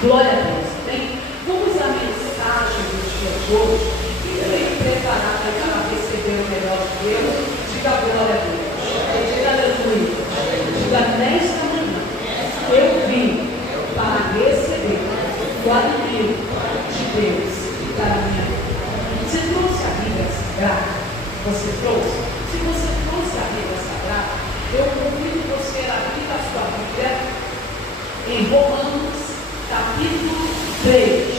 Glória a Deus. Bem, vamos à mensagem do dia de hoje. Quem veio preparado para receber o melhor de Deus, diga glória a Deus. Diga aleluia. Diga nesta manhã, eu vim para receber o alimento de Deus para a minha vida. Você trouxe a Bíblia Sagrada? Você trouxe? Se você trouxe a Bíblia Sagrada, eu convido você a abrir a sua Bíblia em Romanos, capítulo 3.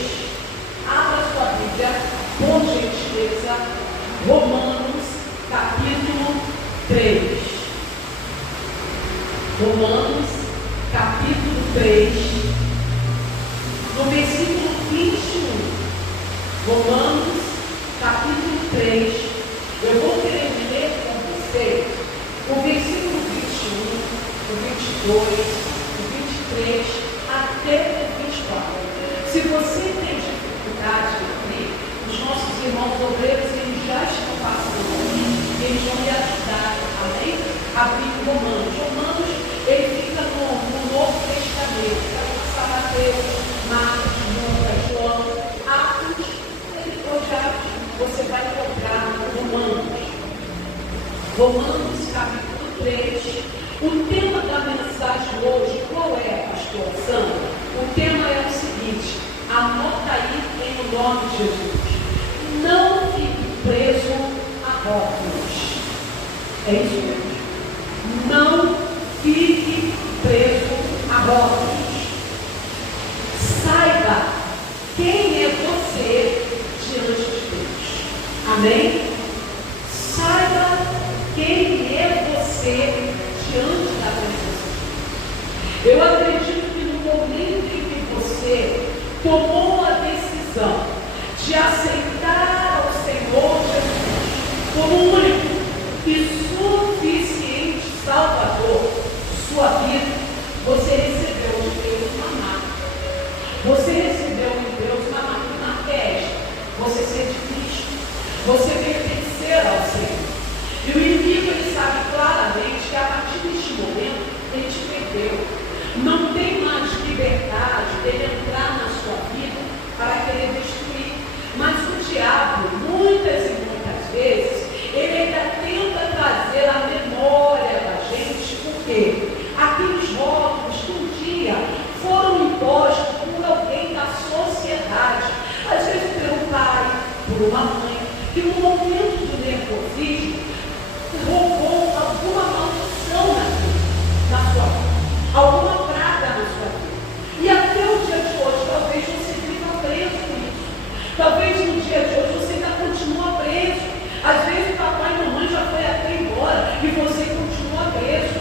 Abra sua Bíblia, por gentileza. Romanos, capítulo 3. Romanos, capítulo 3, no versículo 21. Romanos, capítulo 3. Eu vou querer ler com vocês o versículo 21, o 22, o 23, até o 24. Se você tem dificuldade de ler, os nossos irmãos obreiros, eles já estão passando aqui, eles vão me ajudar a ler, abrir Romanos. Romanos, ele fica no Novo Testamento, vai passar Mateus, Marcos, Lucas, João, Atos, depois já você vai encontrar Romanos. Romanos, capítulo 3. O tema da mensagem hoje, qual é, pastor Sandra? O tema é o seguinte, anota aí em nome de Jesus. Não fique preso a rótulos. É isso mesmo. Não fique preso a rótulos. Saiba quem é você diante de Deus. Amém? Saiba quem é você diante da presença de Deus. Eu acredito que no momento em que você tomou a decisão de aceitar o Senhor Jesus como único e suficiente Salvador de sua vida, você recebeu de Deus uma marca. Você recebeu de Deus uma marca que é esta: você ser de Cristo, você pertencer ao Senhor. E o inimigo, ele sabe claramente que a partir deste momento ele te perdeu. Não tem mais liberdade dele entrar na sua vida para querer destruir. Mas o diabo, muitas e muitas vezes, ele ainda tenta trazer a memória da gente, porque aqueles rótulos que um dia foram impostos por alguém da sociedade, às vezes pelo pai, por uma mãe, que no momento do nervosismo roubou alguma maldição na sua vida, alguma praga na sua vida. E até o dia de hoje, talvez você fique preso por isso. Talvez no dia de hoje você ainda continua preso. Às vezes o papai e a mamãe já foi até embora e você continua preso.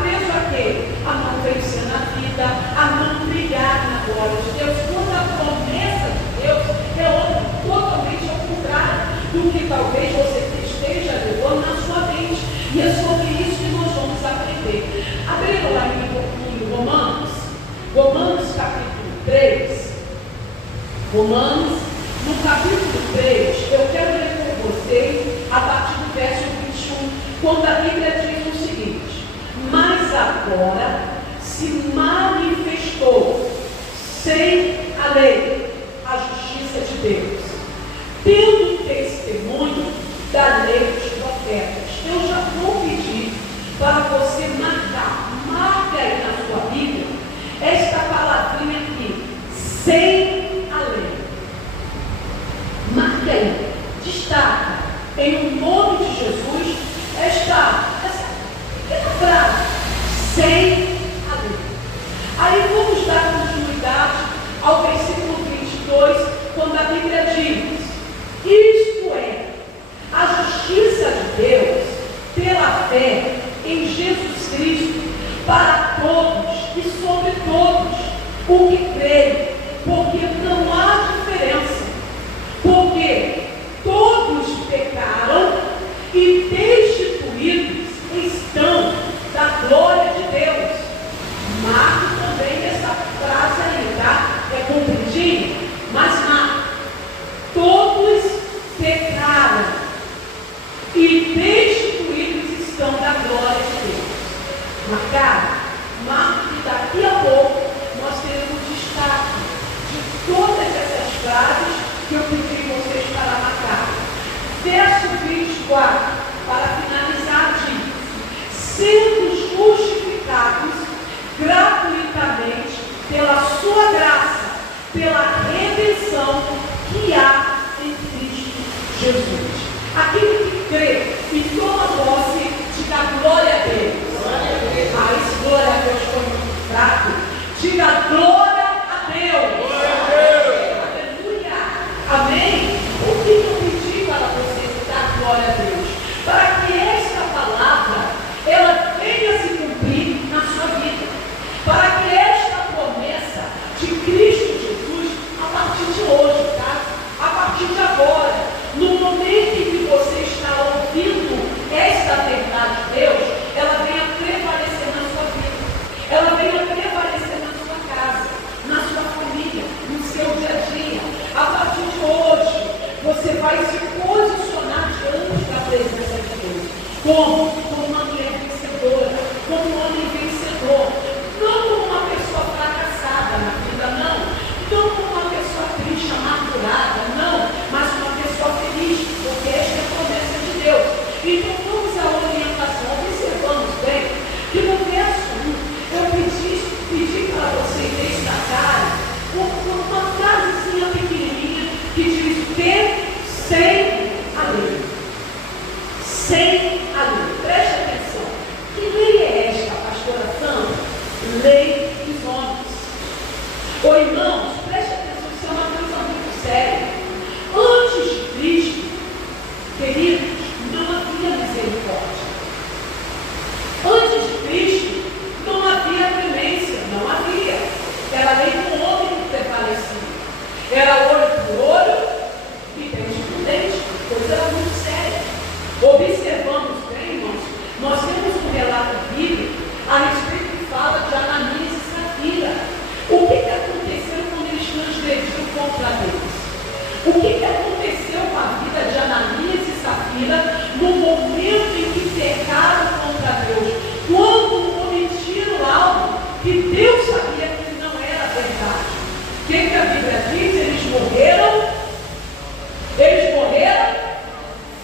Preso a quê? A não vencer na vida, a não brilhar na glória de Deus. Quando a promessa de Deus é outra, totalmente ao contrário do que talvez você esteja levando na sua mente. E é sobre isso que nós vamos aprender. Abriram lá em Romanos, Romanos capítulo 3. Romanos, no capítulo 3, eu quero ler com vocês a partir do verso 21, quando a Bíblia diz o seguinte: mas agora se manifestou sem a lei a justiça de Deus, tendo testemunho da lei dos profetas. Eu já vou pedir para você marca aí na sua Bíblia esta palavrinha aqui, sem a lei. Marque aí, destaca em nome de Jesus essa pequena frase, sem a lei. Aí vamos dar continuidade ao versículo 22, quando a Bíblia diz: isto é, a justiça de Deus pela fé em Jesus Cristo para todos e sobre todos o que creem, porque não há diferença, porque todos pecaram e destituídos estão da glória de Deus. Marque também essa frase aí, tá? É compridinho, mas marque. Todos pecaram e destituídos estão da glória de Deus. Marcado? Marque, daqui a pouco nós teremos destaque 24, para finalizar, diz: sendo justificados gratuitamente pela sua graça, pela redenção que há em Cristo Jesus. Aquele que crê e toma posse, diga glória a Deus. Ah, esse glória a Deus foi muito fraco. Diga glória a Deus. Aleluia. Amém. O que eu pedi para você dar glória a Deus? Para que esta palavra, ela venha se cumprir na sua vida. Para que esta promessa de Cristo Jesus, a partir de hoje, tá? A partir de agora, no momento em que você está ouvindo esta verdade de Deus, ela venha prevalecer na sua vida. Ela venha prevalecer na sua casa, na sua família, no seu dia a dia. A partir de hoje, você vai se posicionar diante da presença de Deus. Como? Como uma mulher vencedora, como um homem vencedor. Não como uma pessoa fracassada na vida, não. Não como uma pessoa triste, amargurada, não. Mas uma pessoa feliz, porque esta é a promessa de Deus. Então vamos à orientação. Observamos bem que no verso 1, eu pedi para vocês destacarem uma frasezinha pequenininha que diz: ter sem a lei. Sem a lei. Preste atenção. Que lei é esta, pastora Sandra? Lei dos homens. Ô irmãos, preste atenção, isso é uma coisa muito séria. Antes de Cristo, queridos, não havia misericórdia. Antes de Cristo, não havia clemência, não havia. Era a lei do homem que prevalecia. Era olho por olho e dente por dente. Coisa era muito séria. Observamos bem, irmãos, nós temos um relato bíblico a respeito que fala de Ananias e Safira. O que aconteceu quando eles transgrediram contra Deus? O que aconteceu com a vida de Ananias e Safira no momento em que pecaram contra Deus? Quando cometiram algo que Deus sabia que não era verdade. O que a Bíblia diz? Eles morreram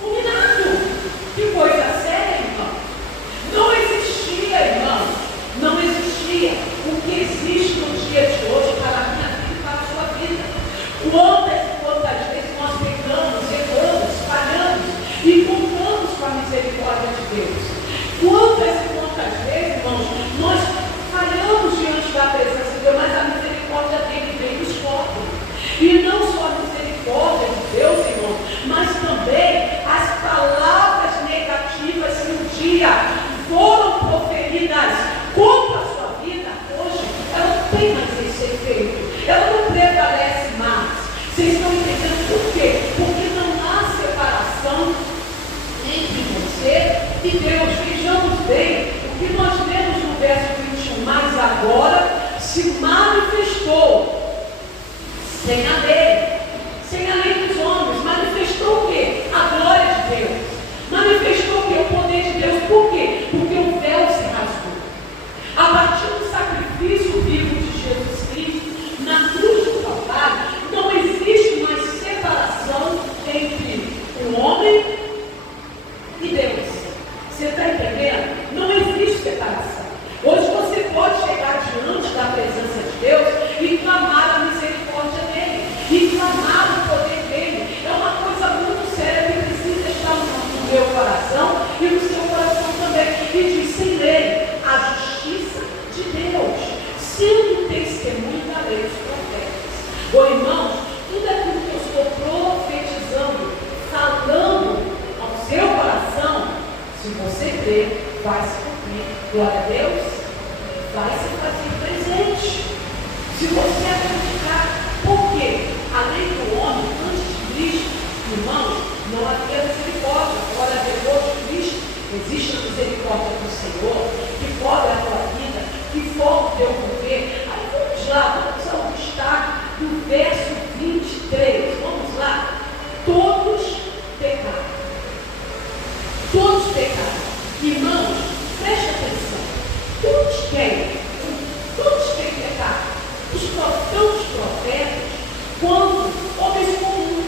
fulminados. Que coisa séria, irmão. Não existia, irmão. Não existia o que existe no dia de hoje para a minha vida e para a sua vida. Quantas vezes nós pecamos, erramos, falhamos e contamos com a misericórdia de Deus. Quantas vezes, irmãos, nós falhamos diante da presença de Deus, mas a misericórdia dele vem nos cobre. E não só a misericórdia de Deus, irmãos, mas também as palavras negativas que um dia foram proferidas contra a sua vida, hoje, ela não tem mais esse efeito. Ela não prevalece mais. Vocês estão entendendo por quê? Porque não há separação entre você e Deus. Vejamos bem o que nós lemos no verso 21. Mas agora se manifestou sem a lei dos homens. Manifestou o quê? A glória de Deus. Manifestou o quê? O poder de Deus. Por quê? Porque o véu se rasgou. A partir do sacrifício vivo de Jesus Cristo, na cruz do Calvário, não existe mais separação entre o homem e Deus. Você está entendendo? Não existe separação. Hoje você pode chegar diante da presença de Deus e clamar a misericórdia dele, e clamar o poder dele. É uma coisa muito séria que precisa estar no meu coração e no seu coração também. E diz: sem lei, a justiça de Deus, sendo testemunho da lei dos profetas. Ô irmãos, tudo aquilo que eu estou profetizando, falando ao seu coração, se você crer, vai se cumprir. Glória a Deus, vai se fazer presente. Se você acreditar, por quê? A lei do homem, antes de Cristo, irmãos, não havia misericórdia. Glória a Deus, de Cristo, existe a misericórdia do Senhor, que cobre a tua vida, que forma o teu viver. Aí vamos lá, vamos ao destaque do verso 23. Vamos lá. Todos pecaram. Todos pecaram. Irmãos, preste atenção. Todos têm pecado. Tanto os profetas quanto homens comuns.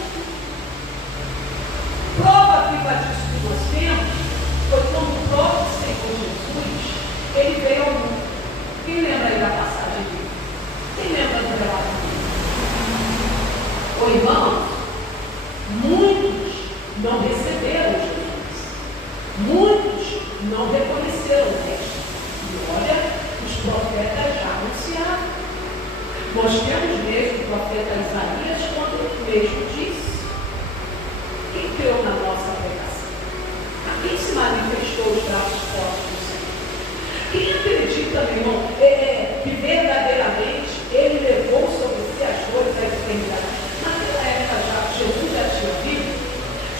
Prova viva disso que nós temos foi quando o próprio Senhor Jesus, ele veio ao mundo. Quem lembra aí da passagem dele? Quem lembra do relato dele? Ô irmão, muitos não receberam Jesus. Muitos não reconheceram o mestre. E olha, os profetas já anunciaram. Nós temos mesmo o profeta Isaías, quando ele mesmo disse: quem creu na nossa pregação? A quem se manifestou os braços fortes do Senhor? Quem acredita, meu irmão, que verdadeiramente ele levou sobre si as dores da enfermidade? Naquela época Jesus já tinha vivo,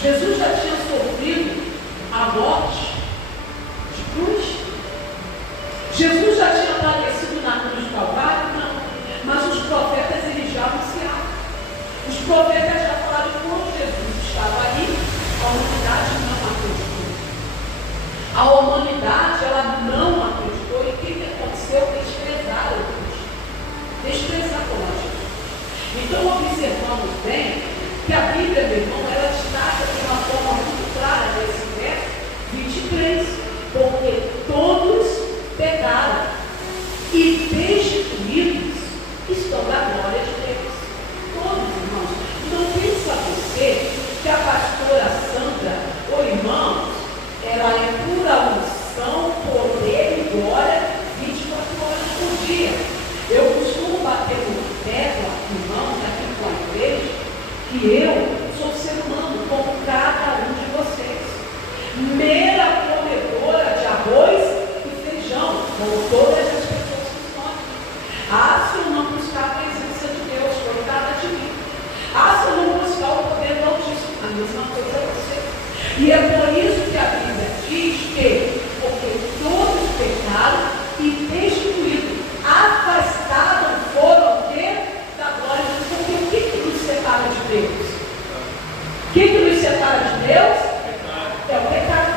Jesus já tinha sofrido a morte de cruz, Jesus já tinha padecido na cruz do Calvário? Não. Mas os profetas, eles já anunciaram. Os profetas já falaram que quando Jesus estava ali, a humanidade não acreditou. A humanidade, ela não acreditou. E o que aconteceu? Desprezaram Cristo. Desprezaram a Jesus. Então, observamos bem que a Bíblia, meu irmão, ela destaca de uma forma muito clara nesse verso 23. Porque todos pecaram e destituídos estão da glória de Deus. Todos, irmãos. Não pensa você que a pastora Sandra, ou irmãos, ela é pura unção, poder e glória 24 horas por dia. Eu costumo bater no tecla, irmãos, aqui com a igreja, que eu sou ser humano, como cada um de vocês. Mera comedora de arroz e feijão, como todas as pessoas que comem. Se eu não buscar a presença de Deus, coitada de mim. Se eu não buscar o poder do Altíssimo, a mesma coisa é você. E é por isso que a Bíblia diz que, porque todos pecaram e destituídos, afastados foram o quê? Da glória de Deus. Porque o que nos separa de Deus? O que nos separa de Deus? É o pecado.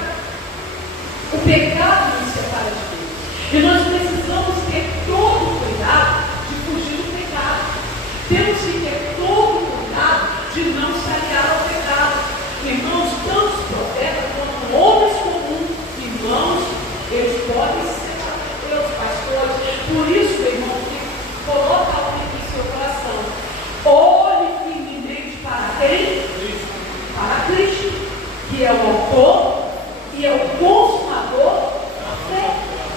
O pecado nos separa de Deus. E nós precisamos ter todo o cuidado de fugir do pecado. Temos que ter todo o cuidado de não se aliar ao pecado. Irmãos, tantos profetas como homens comuns, irmãos, eles podem se separar de Deus, pastores. Por isso, meu irmão, que coloca algo em seu coração. Olhe firmemente para quem? Para Cristo, que é o autor e é o consumador da fé.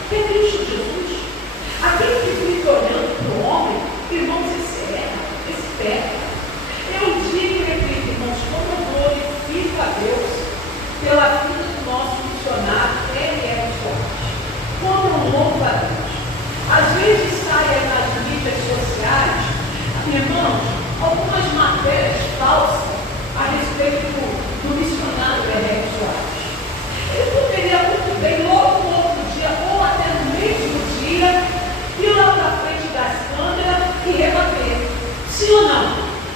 Que é Cristo Jesus. Aquele que fica olhando para o homem, irmãos, esse erra, esse peca. Eu digo e repito, irmãos, como eu glorifico a Deus pela vida do nosso missionário, ele é forte. Como eu louvo a Deus. Às vezes sai nas mídias sociais, irmãos, algumas matérias falsas a respeito do missionário Herreco Soares. Ele poderia muito bem, logo no outro dia, ou até no mesmo dia, ir lá para frente das câmeras e rebater. Sim ou não?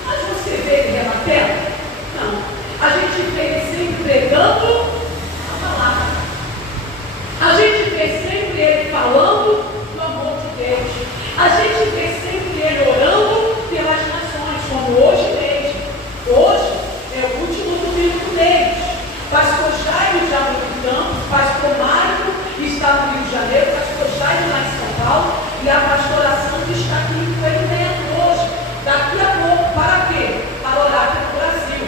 Mas você vê ele rebatendo? Não. A gente vê ele sempre pregando a palavra. A gente vê sempre ele falando do amor de Deus. A gente vê sempre ele orando pelas nações, como hoje mesmo. Hoje é o último domingo do mês. Pastor Jairo de Amor de Campos, pastor Mário está no Rio de Janeiro, pastor Jairo lá em São Paulo, e a pastora Sandra está aqui em Coelho Neto hoje. Daqui a pouco, para quê? Para orar pelo Brasil.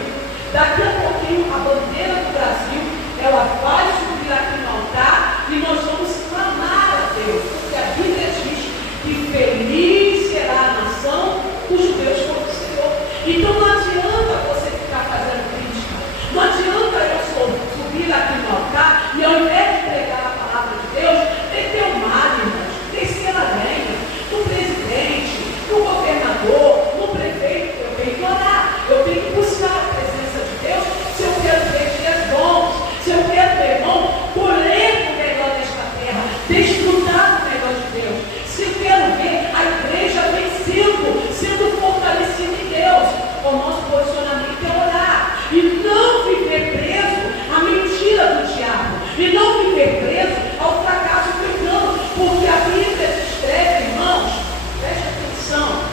Daqui a pouquinho, a bandeira do Brasil, ela vai subir aqui no altar e nós vamos clamar a Deus, porque a Bíblia diz que feliz será a nação cujo Deus for o Senhor. Então não adianta você ficar fazendo crítica, não adianta eu subir aqui no altar e ao invés de pregar a palavra de Deus, meter o mar, irmãos, descer a lenha no presidente, no governador, no prefeito. Eu tenho que orar, eu tenho que buscar a presença de Deus. Se eu quero ver dias bons, se eu quero, meu irmão, colher o melhor desta terra, desfrutar do melhor de Deus, se eu quero ver a igreja vencendo, sendo fortalecida em Deus, o nosso posicionamento é orar e não viver preso à mentira do diabo, e não viver preso ao fracasso pecando, porque a Bíblia descreve, irmãos, preste atenção,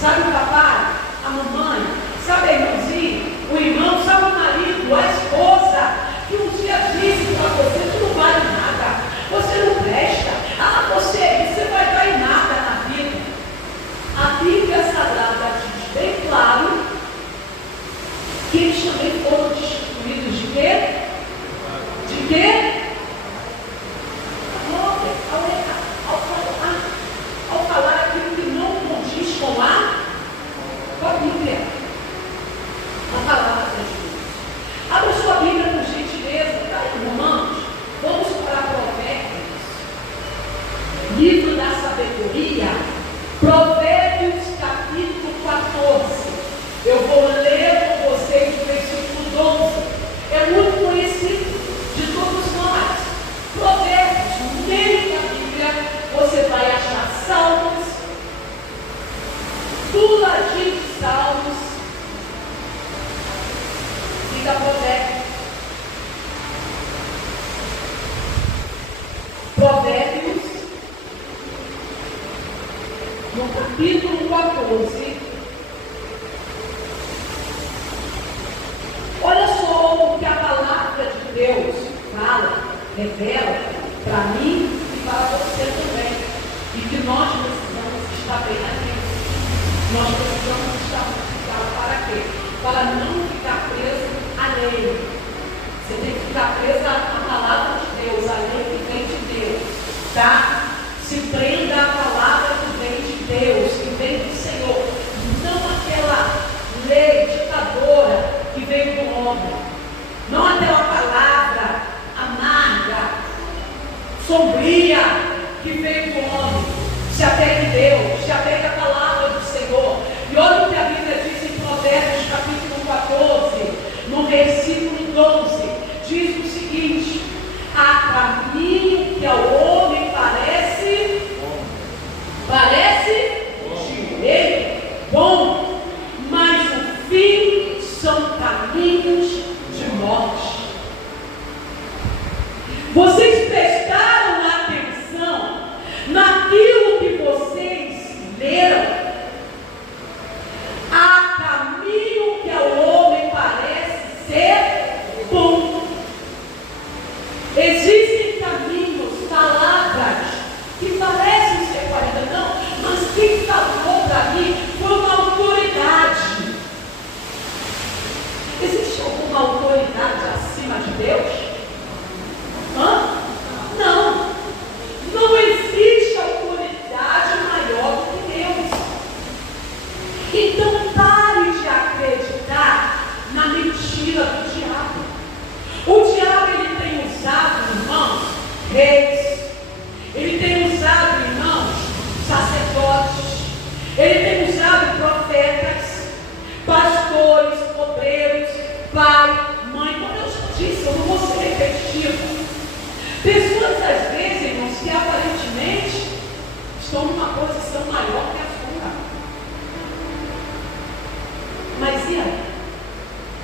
sabe o papai, a mamãe, sabe a irmãzinha, o irmão, sabe o marido, a esposa, que um quê? Ao falar aquilo que não condiz com a Bíblia, a palavra de Deus. Abra sua Bíblia por gentileza, está em Romanos. Vamos para Provérbios, livro da sabedoria, Provérbios capítulo 14. Eu vou ler com vocês o versículo 12. É muito conhecido de todos nós. Provérbios, no meio da Bíblia, você vai achar Salmos, do ladinho de Salmos, fica Provérbios. Provérbios, no capítulo 14. Olha só o que a palavra de Deus fala, revela para mim e para você também. E que nós precisamos estar bem aqui. Nós precisamos estar mortificados para quê? Para não ficar preso à lei. Você tem que ficar preso à palavra de Deus, à lei que vem de Deus. Tá? Se prenda à palavra que vem de Deus, que vem do Senhor. Não aquela lei ditadora que veio do homem. Não aquela palavra amarga, sombria que veio do homem. Se apegue a Deus, se apegue à palavra do Senhor. E olha o que a Bíblia diz em Provérbios capítulo 14, no versículo 12. Diz o seguinte: há caminho que ao homem parece direito, bom, mas o fim são caminhos de morte. Vocês prestaram atenção naquilo que vocês leram? Há caminho que ao homem parece ser bom. Existem caminhos, palavras que parecem ser qualidade, não, mas quem falou para mim foi uma autoridade. Existe alguma autoridade acima de Deus? Não. Não existe autoridade maior do que Deus. Então pare de acreditar na mentira do diabo. O diabo, ele tem usado, irmãos, reis. Ele tem usado, irmãos, sacerdotes. Ele tem usado profetas, pastores, obreiros, pai, mãe. Como eu já disse, eu não vou ser repetitivo. Pessoas, às vezes, irmãos, que aparentemente estão numa posição maior que a sua. Mas e aí?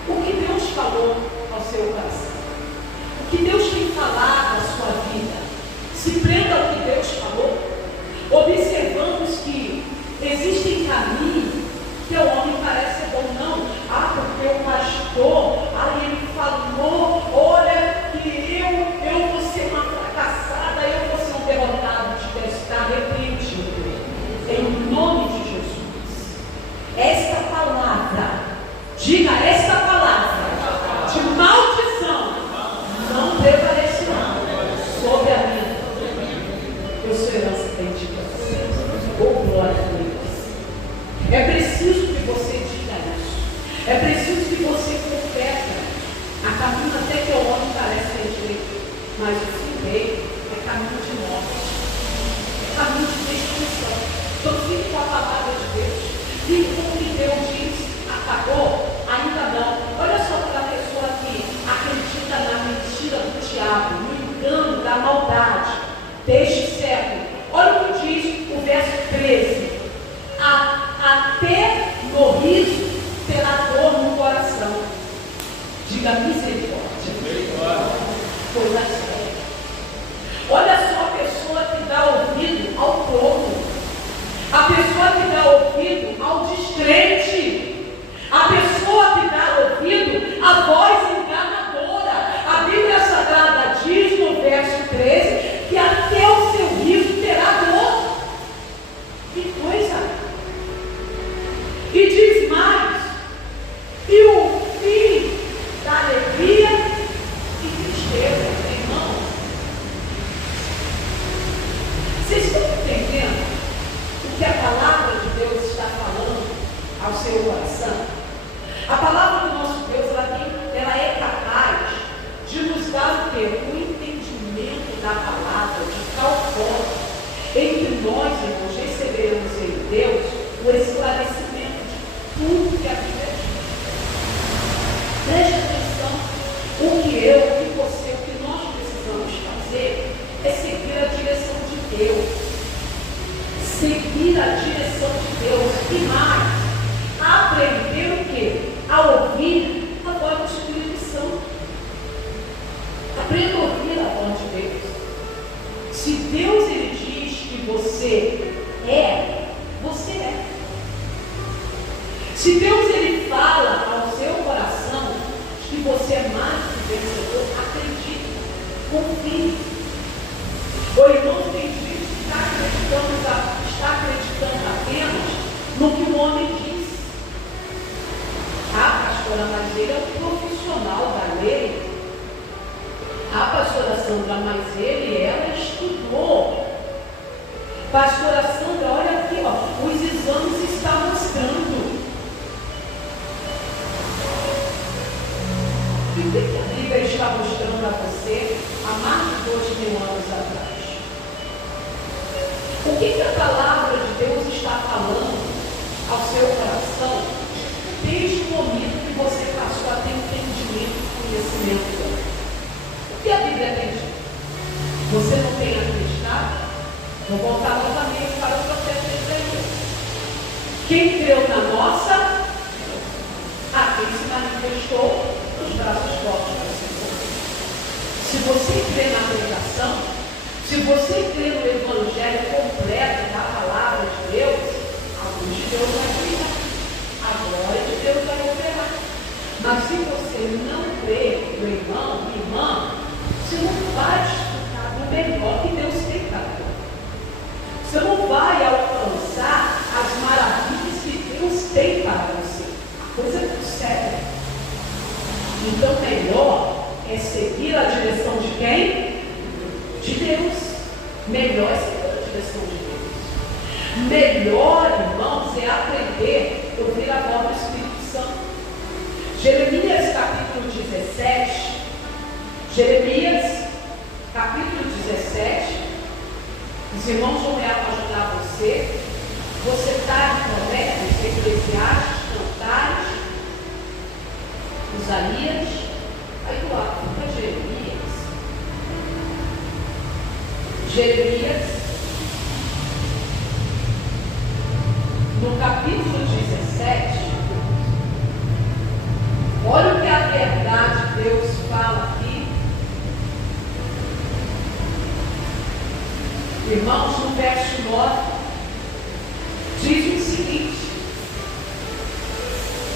O que Deus falou ao seu coração? O que Deus tem falado à sua vida? Se prenda ao que Deus falou. Observamos que existem caminhos que ao homem parece bom, não. Porque o pastor, ele falou, olha, que eu vou ser uma fracassada, eu vou ser um derrotado. Está repreendido em nome de Jesus. Esta palavra, diga esta palavra de maldição, não prevalecerá sobre a minha vida. Eu sou herança bendita. Oh, glória a Deus. É preciso que você diga isso. É preciso que você confesse. A caminho até que o homem parece ser direito, mas o fim dele é caminho de morte. É caminho de destruição. Então fique com a palavra de Deus. Fique com o que Deus diz. Acabou? Ainda não. Olha só para a pessoa que acredita na mentira do diabo, no engano da maldade deste século. Olha o que diz o verso 13. Até no riso terá dor no coração. Diga misericórdia. Coisa séria. Olha só a pessoa que dá ouvido ao povo. A pessoa que dá ouvido ao descrente. A pessoa que dá ouvido à voz enganadora. A Bíblia Sagrada diz no verso 13 que até o seu riso terá dor. Que coisa! E diz mais: e o fim da alegria e tristeza. seu coração. A palavra do nosso Deus, ela é capaz de nos dar o quê? O entendimento da palavra, de tal forma, entre nós, irmãos, receberemos em Deus o esclarecimento de tudo que a Bíblia diz. Preste atenção, o que eu, o que você, o que nós precisamos fazer é seguir a direção de Deus. Seguir a direção de Deus. E mais, aprender o quê? A ouvir a voz do Espírito Santo. Aprenda a ouvir a voz de Deus. Se Deus ele diz que você é, você é. Se Deus ele fala ao seu coração que você é mais que vencedor, acredite, confie. O irmão tem gente que está acreditando apenas no que o homem diz. A pastora, mas ele é um profissional da lei. A pastora Sandra, mas ela estudou. Pastora Sandra, olha aqui, ó, os exames estão mostrando. E o que a Bíblia está mostrando a você há mais de 2000 anos atrás? O que a palavra de Deus está falando ao seu coração desde o momento que você passou a ter entendimento e conhecimento dela? O que a Bíblia tem dito? Você não tem acreditado? Vou voltar novamente para o profeta Isaías. Quem creu na nossa, a quem se manifestou os braços fortes para ser forte. Se você crê na pregação, se você crê no Evangelho completo da palavra de Deus, a luz de Deus vai brilhar, a glória de Deus vai operar. Mas se você não crê no irmão, irmã, você não vai desfrutar do melhor que Deus tem para você. Você não vai alcançar as maravilhas que Deus tem para você. A coisa é muito séria. Então, melhor é seguir a direção de quem? De Deus. Melhor é seguir a direção de Deus. Melhor, irmãos, é aprender a ouvir a voz do Espírito Santo. Jeremias capítulo 17. Jeremias capítulo 17. Os irmãos vão ajudar você. Você está em Provérbios, Eclesiastes, Cantares, Isaías, aí do lado fica Jeremias. Jeremias, no capítulo 17, olha o que a verdade de Deus fala aqui. Irmãos, no verso 9, diz o seguinte: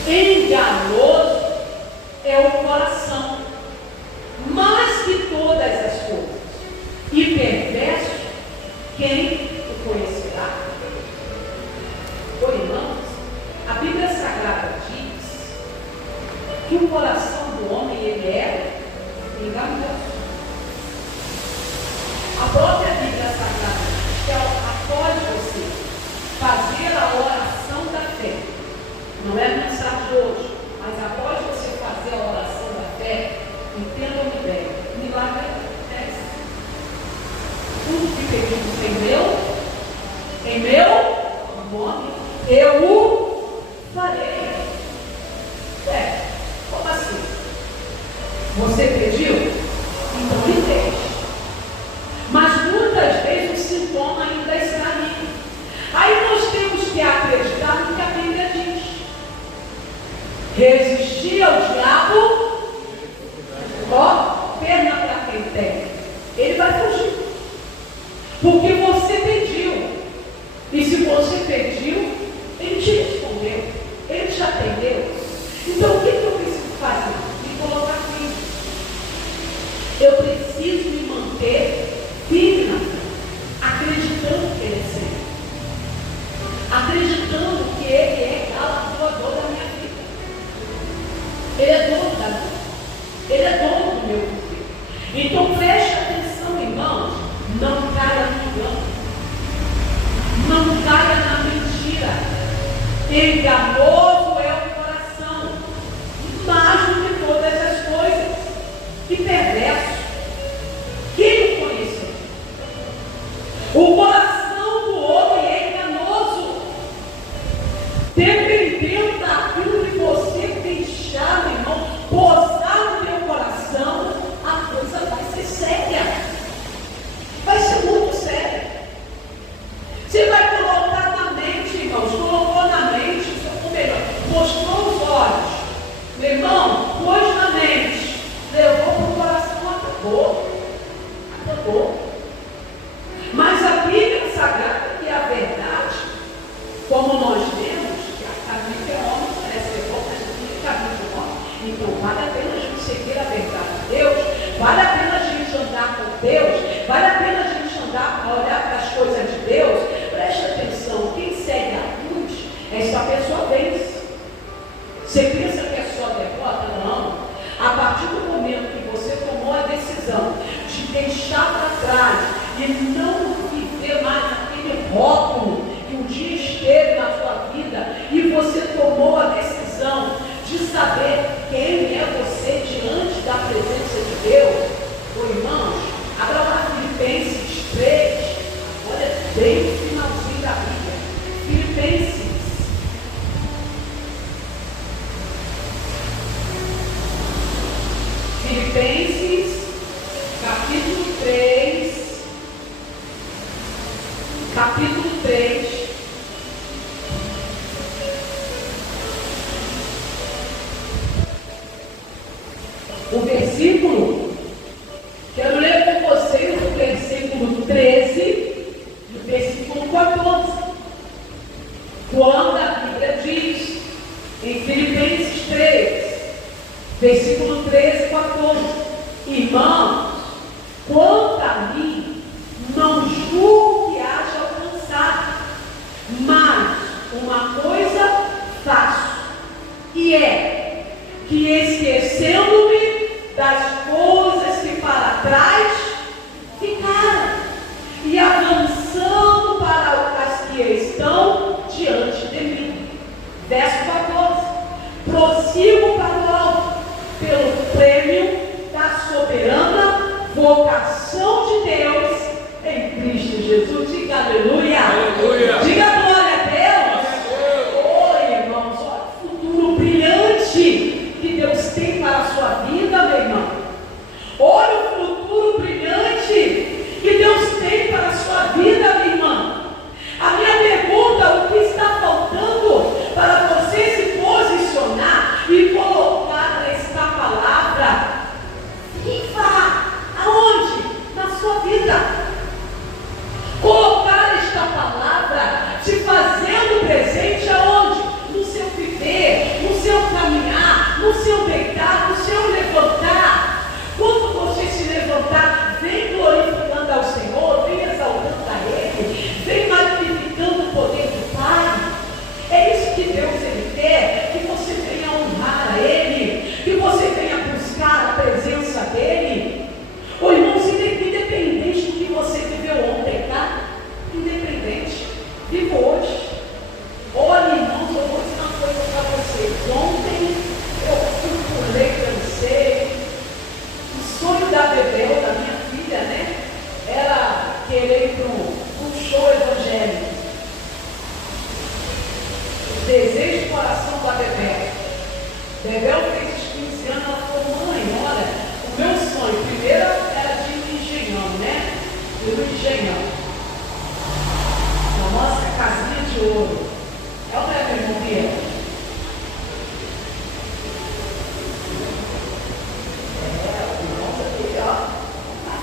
enganoso é o coração, mais que todas as coisas, e perverso, quem o conhecerá? Por irmãos, a Bíblia Sagrada diz que o coração do homem ele é enganoso. A própria Bíblia Sagrada diz que após você fazer a oração da fé, não é a mensagem de hoje, mas após você fazer a oração da fé, entenda-me bem, milagre acontece. Tudo que pedimos em meu nome, eu o farei. Como assim? Você pediu? Então lhe deixe. Mas muitas vezes o sintoma ainda está ali. Aí nós temos que acreditar no que a Bíblia diz. Resistir ao diabo, perna para quem tem. Ele vai fugir. Porque você pediu. E se você pediu, ele te respondeu. Ele te atendeu. Então o que eu preciso fazer? Me colocar firme. Eu preciso me manter firme na fé, acreditando que Ele é Senhor, acreditando que Ele é galardoador da minha vida. Ele é dono da minha vida. Ele é dono do meu viver. Então preste atenção, irmãos, não caia no engano, não caia na mentira. Enganoso e perverso. Quem o conheceu? O coração do homem é enganoso. Dependendo daquilo que você deixar, meu irmão, posar no teu coração, a coisa vai ser séria. Vai ser muito séria. Você vai colocar na mente, irmãos, colocou na mente, ou melhor, mostrou os olhos. Meu irmão, pôs na mente, levou para o coração, acabou. Mas a Bíblia Sagrada, que é a verdade, como nós vemos, que a Bíblia é homem, parece ser bom, mas a Bíblia é caminho de homem. Então vale a pena a gente seguir a verdade de Deus, vale a pena a gente andar com Deus, vale a pena a gente andar a olhar para as coisas de Deus. Preste atenção, quem segue a cruz, essa pessoa vence. Você pensa que é só derrota? Não. A partir do momento que você tomou a decisão de deixar para trás e não viver mais aquele rótulo que um dia esteve na sua vida, e você tomou a decisão de saber quem é você diante da presença de Deus, irmãos, abra lá Filipenses 3, olha bem o finalzinho da Bíblia. Filipenses, capítulo 3, o versículo, quero ler com vocês o versículo 13 e o versículo 14, quando a Bíblia diz, em Filipenses 3, versículo 13 e 14, irmãos, quanto a mim, não julgo que haja alcançado, mas uma coisa faço, e é que esquecendo-me das coisas que para trás ficaram, e avançando para as que estão diante de mim. Verso 14, prossigo para o alto, pelo prêmio da soberana vocação de Deus em Cristo Jesus. Diga aleluia. Aleluia. Diga glória a Deus. Oi, irmãos, olha o futuro brilhante que Deus tem para a sua vida, meu irmão. Olha o futuro brilhante que Deus tem para a sua vida, minha irmã. A minha pergunta, o que está faltando para você se posicionar e colocar esta palavra viva? Aonde? Na sua vida. Colocar esta palavra te fazendo presente aonde? No seu viver, no seu caminhar, no seu deitar, no seu levantar. Quando você se levantar, vem glorificando ao Senhor, vem exaltando a Ele, vem magnificando o poder do Pai. É isso que Deus Ele quer, que você venha honrar a Ele, que você venha buscar a presença dEle. Ô irmãos, independente do que você viveu ontem, tá? Independente, viva hoje. Olha, irmãos, eu vou dizer uma coisa para vocês. Ontem eu pulei, cansei. O sonho da Bebel, da minha filha, né? Era querer ir para um show evangélico. O desejo do coração da Bebel. Bebel fez os 15 anos, ela falou, mãe, olha, o meu sonho, primeiro era de ir no Engenhão, né? Ir no Engenhão. Na nossa casinha de ouro. É o meu irmão Biel.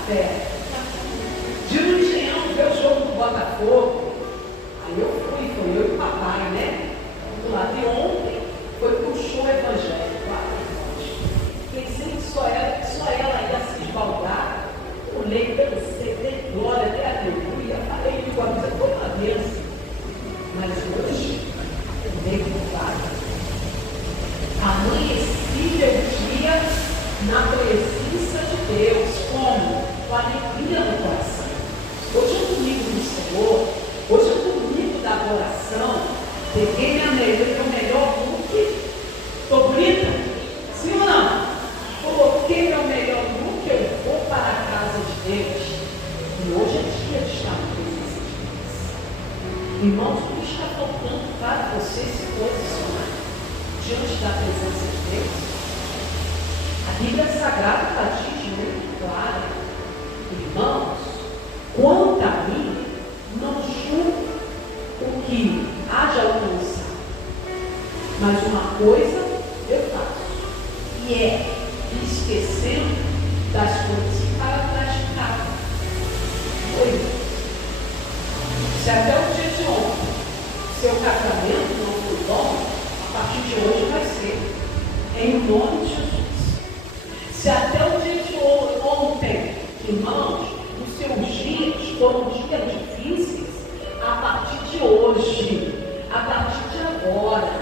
Fé. De ir no Engenhão, ver o jogo do Botafogo. Aí eu fui, foi eu e o papai, né? Do lado de ontem, foi para o show evangélico. Pensei que só ela ia se esbaldar. Eu leio, dancei, dei glória, dei aleluia. Falei com a coisa, foi uma bênção. Mas hoje, eu dei glória. Amanheci meu dia na presença de Deus. Como? Com alegria no coração. Hoje é o domingo do Senhor, hoje é o domingo da adoração. Peguei meu melhor look. Estou bonita? Sim ou não? Coloquei meu melhor look da presença de Deus? A Bíblia Sagrada ela diz muito clara, irmãos, quanto a mim, não julgo o que há de alcançar, mas uma coisa eu faço, e é esquecendo das coisas que para trás ficaram. Se até o dia de ontem seu casamento não foi bom, a partir de hoje vai ser, em nome de Jesus. Se até o dia de ontem, irmãos, os seus dias foram dias difíceis, a partir de hoje, a partir de agora,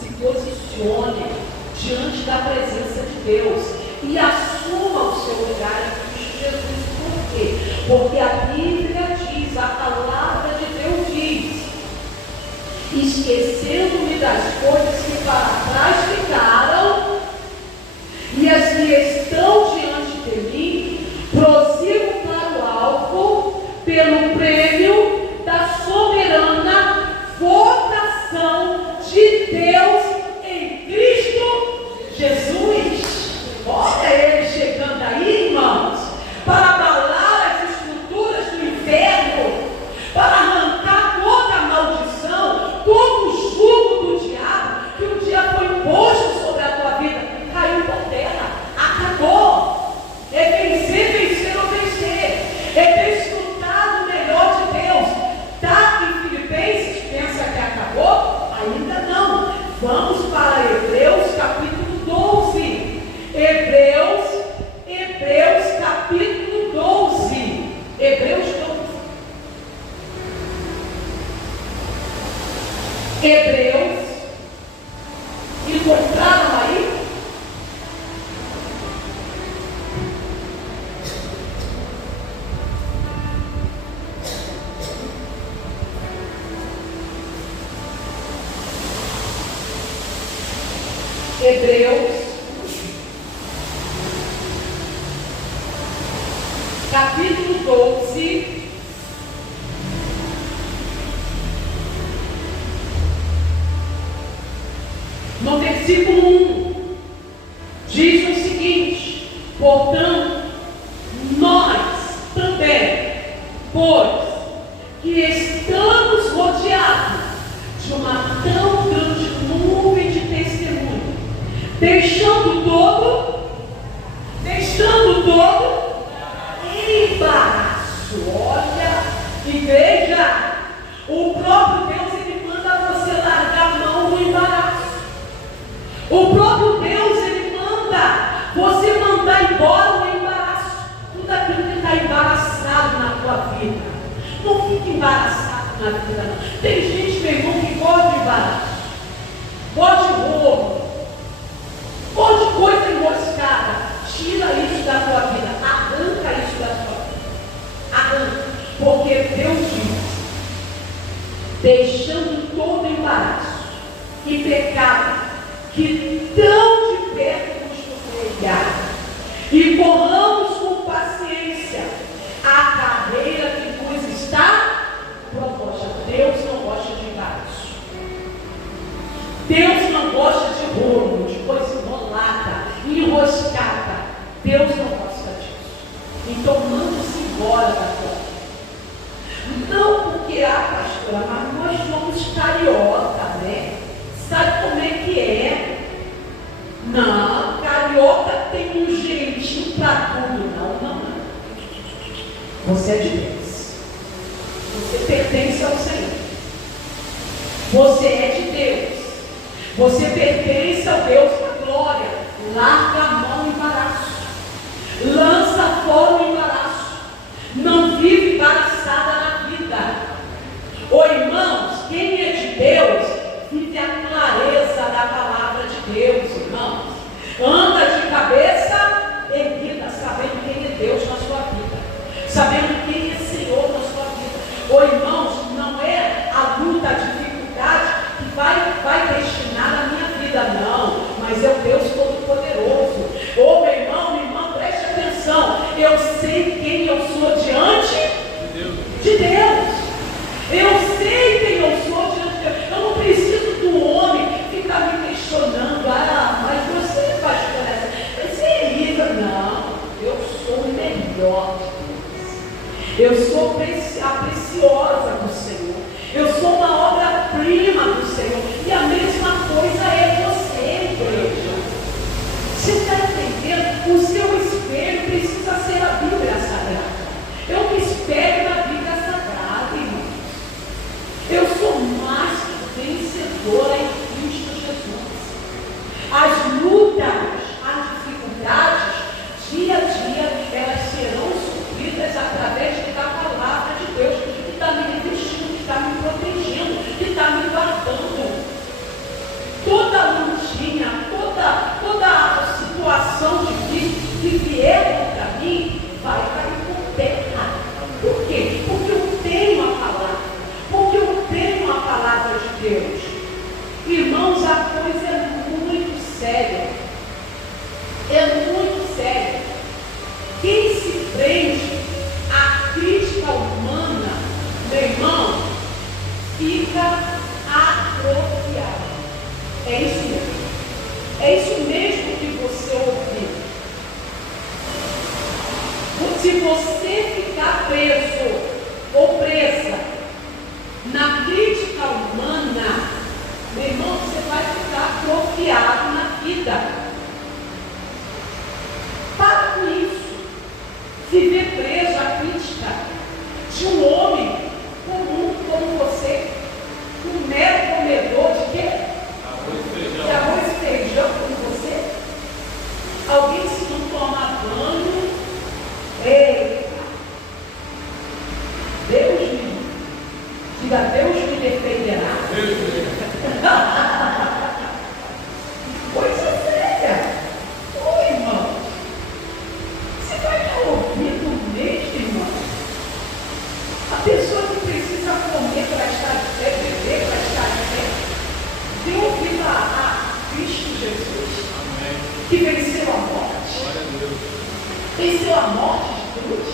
se posicione diante da presença de Deus e assuma o seu lugar em Cristo Jesus. Por quê? Porque a Bíblia diz, a palavra de Deus diz, esquecendo-me das coisas que para trás ficaram e as que estão diante de mim, prossigo para o alvo pelo prêmio da soberana vocação de Deus em Cristo Jesus. Olha ele chegando aí, irmãos, para abalar as estruturas do inferno, para arrancar toda a maldição, todo o jugo do diabo que um dia foi posto sobre a tua vida, caiu por terra, acabou. É vencer, vencer ou vencer, é desfrutar do melhor de Deus. Tá em Filipenses, pensa que acabou? Ainda não. Vamos para Hebreus capítulo 12. Hebreus capítulo 12. Hebreus 12. Hebreus. Encontraram aí? Hebreus capítulo 12, no versículo 1, diz o seguinte: portanto, nós também, pois que estamos rodeados de uma tão grande nuvem de testemunho, deixando todo embaraço. Olha, igreja, o próprio Deus, ele manda você largar a mão do embaraço. O próprio Deus, ele manda você mandar embora o embaraço, tudo aquilo que está embaraçado na tua vida. Não fique embaraçado na vida, não. Tem gente, meu irmão, que gosta de embaraço, gosta de roubo, gosta de coisa enroscada. Tira isso da tua vida, arranca isso da tua vida, arranca, porque Deus diz, deixando todo embaraço e pecado que tão de perto nos tropelhar, e corramos com paciência a carreira que nos está proposta. Deus não gosta de embaraço, Deus não gosta de roubo, de coisa enrolada, enroscada. Deus não gosta disso. Então manda-se embora da tua vida. Não porque, pastora, mas nós somos carioca, né? Sabe como é que é? Não, carioca tem um jeitinho para tudo. Não. Você é de Deus. Você pertence ao Senhor. Você é de Deus. Você pertence ao Deus da glória. Larga a mão e embaraço. Lança fora o embaraço. Não vive embaraçada na vida. Ô irmãos, quem é de Deus, vive a clareza da palavra de Deus, irmãos. Anda de cabeça erguida, sabendo quem é Deus na sua vida, sabendo quem é Senhor na sua vida. Ô irmãos, não é a luta, a dificuldade que vai destinar a minha vida, não. Mas é o Deus Todo-Poderoso. Ô meu irmão, minha irmã, preste atenção. Eu sei quem eu sou diante de Deus. Eu sei quem eu sou diante de Deus. Eu não preciso do homem ficar me questionando. situação difícil que vier contra mim, vai cair por terra. Por quê? Porque eu tenho a palavra. Porque eu tenho a palavra de Deus. Irmãos, a coisa é muito séria. É muito séria. Quem se prende à crítica humana, meu irmão, fica atrofiado. É isso mesmo. É isso mesmo que você ouviu. Se você ficar preso ou presa na crítica humana, meu irmão, você vai ficar atrofiado na vida. Para com isso. Viver preso à crítica de um homem comum como você, um mero comedor de quê? De arroz e feijão como você. Alguém se não toma banho, eita, Deus me, diga, Deus me defenderá. Coisa séria. Oi, irmão. Você vai me ouvindo mesmo, irmão? A pessoa que precisa comer para estar de pé, beber para estar de pé, deu ouvido a Cristo Jesus, que venceu a morte. Venceu a morte de cruz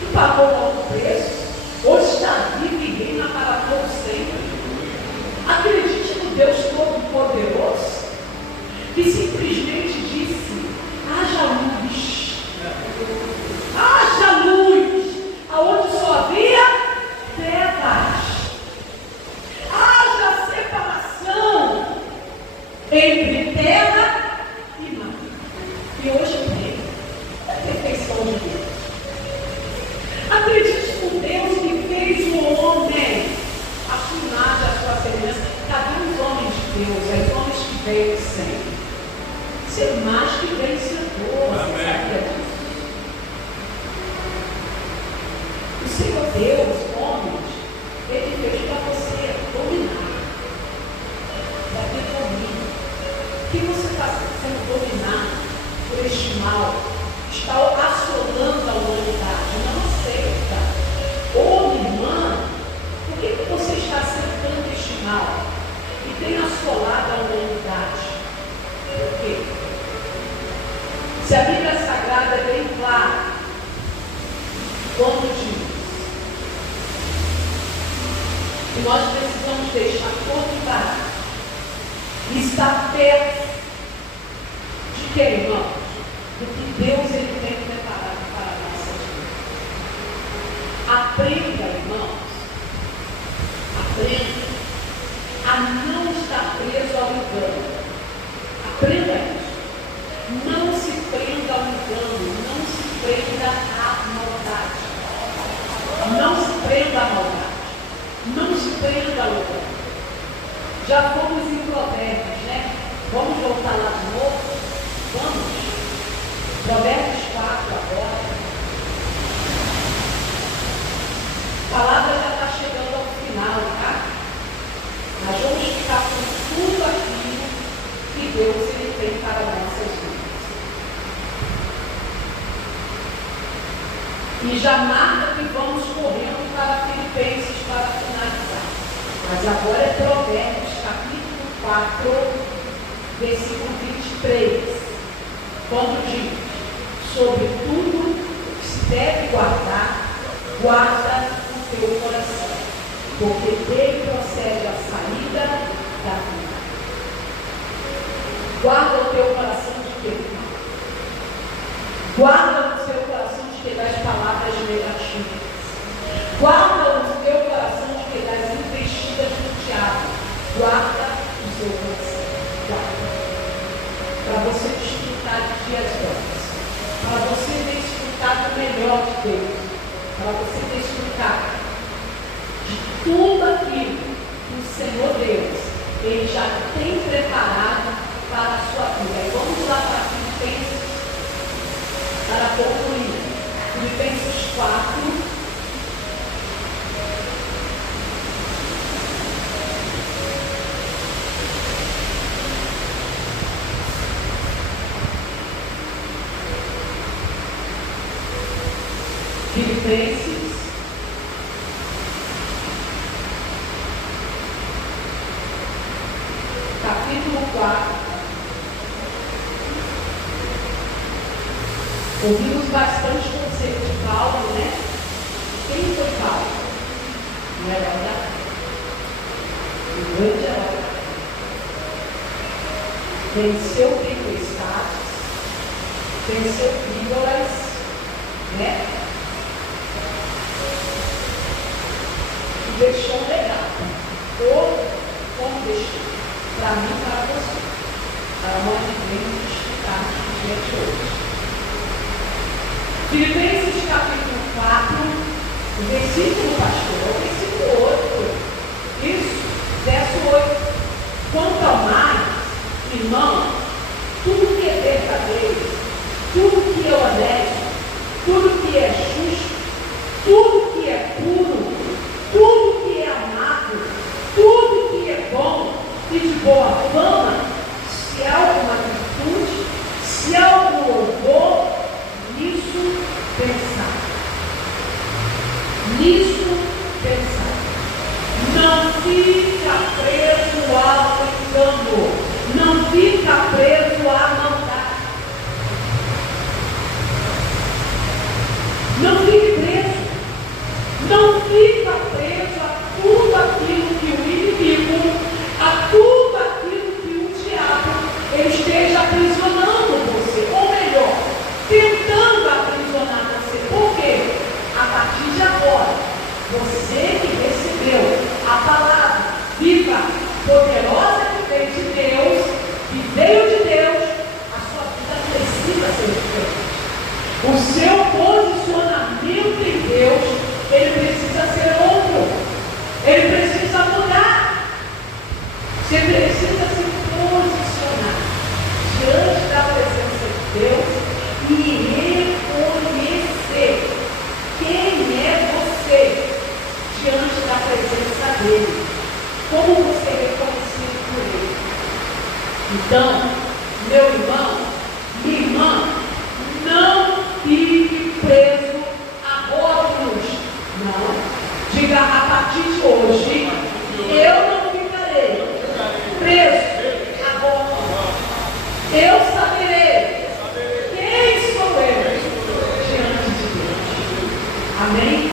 e pagou o alto preço. Hoje está vivo e reina para todo sempre. Acredite no Deus Todo-Poderoso, que simplesmente disse: haja luz. Haja luz. Aonde só havia trevas. Haja separação entre terra e mar. E hoje tem a perfeição de Deus. Acredite no Deus que fez o homem a sua imagem, a sua semelhança. Cadê os homens de Deus? Os homens que vencem. Ser mais que vencedor. Você sabia disso? O Senhor Deus, homens, Ele fez para você dominar. Para ter domínio. Que você está sendo dominado por este mal? Está assolando a humanidade. Não aceita. Ô, minha irmã, por que você está aceitando este mal? E tem assolado a humanidade. Por quê? Se a Bíblia Sagrada é bem clara, quando diz que nós precisamos deixar todo lugar e estar perto de quem, irmãos? Do que Deus ele tem preparado para a nossa vida. Aprenda, irmãos, aprenda a não estar preso ao engano. Aprenda isso. Não se prenda ao engano, não se prenda à maldade. Não se prenda à maldade. Não se prenda ao engano. Já fomos em Provérbios, né? Vamos voltar lá de novo? Vamos. Provérbios 4 agora. A palavra já está chegando ao final, tá? Nós vamos ficar com tudo aquilo que Deus ele tem para nossas vidas. E já marca que vamos correndo para Filipenses para finalizar. Mas agora é Provérbios, capítulo 4, versículo 23. Quando diz: sobre tudo que se deve guardar, guarda o teu coração, porque dele procede a saída da vida. Guarda o teu coração de quê? Guarda o teu coração de que das palavras negativas. Guarda o teu coração de que das investidas do diabo. Guarda o seu coração. Guarda. Para você desfrutar de dias bons. Para você desfrutar do melhor de Deus. Para você desfrutar de tudo aquilo que o Senhor Deus, Ele já tem preparado para a sua vida. E vamos lá para Filipenses, para concluir. Filipenses 4. Filipenses, capítulo 4. Ouvimos bastante conceito de Paulo, né? Quem foi Paulo? O herói da fé. O grande herói da fé. Venceu tempestades, venceu víboras, né? E deixou um legado. Ou como deixou? Para mim e para você. Para nós devemos explicar no dia de hoje. Filipenses capítulo 4, o versículo, pastor, é o versículo 8. Isso, verso 8. Quanto ao mais, irmão, tudo que é verdadeiro, tudo que é honesto, tudo que é justo, tudo que é puro, tudo que é amável, tudo que é bom e de boa fama, se há alguma virtude, se há algum louvor, nisso pensar. Nisso pensar. Não fica preso ao engano. Não fica preso à maldade. Não fique preso. Não fica preso a tudo aquilo que o inimigo, a tudo aquilo que o diabo ele esteja aprisionando você. Ou melhor, tentando aprisionar você. Por quê? A partir de agora, você que recebeu a palavra viva, poderosa que veio de Deus, que veio de Deus, a sua vida precisa ser diferente. O seu posicionamento em Deus, ele precisa ser outro. Ele precisa mudar. Você precisa se posicionar diante da presença de Deus e reconhecer quem é você diante da presença dele. Como você é reconhecido por ele. Então, meu irmão, minha irmã, não fique preso a rótulos. Não. Diga, a partir de hoje, eu não ficarei preso a rótulos. Eu saberei quem sou eu diante de Deus. Amém?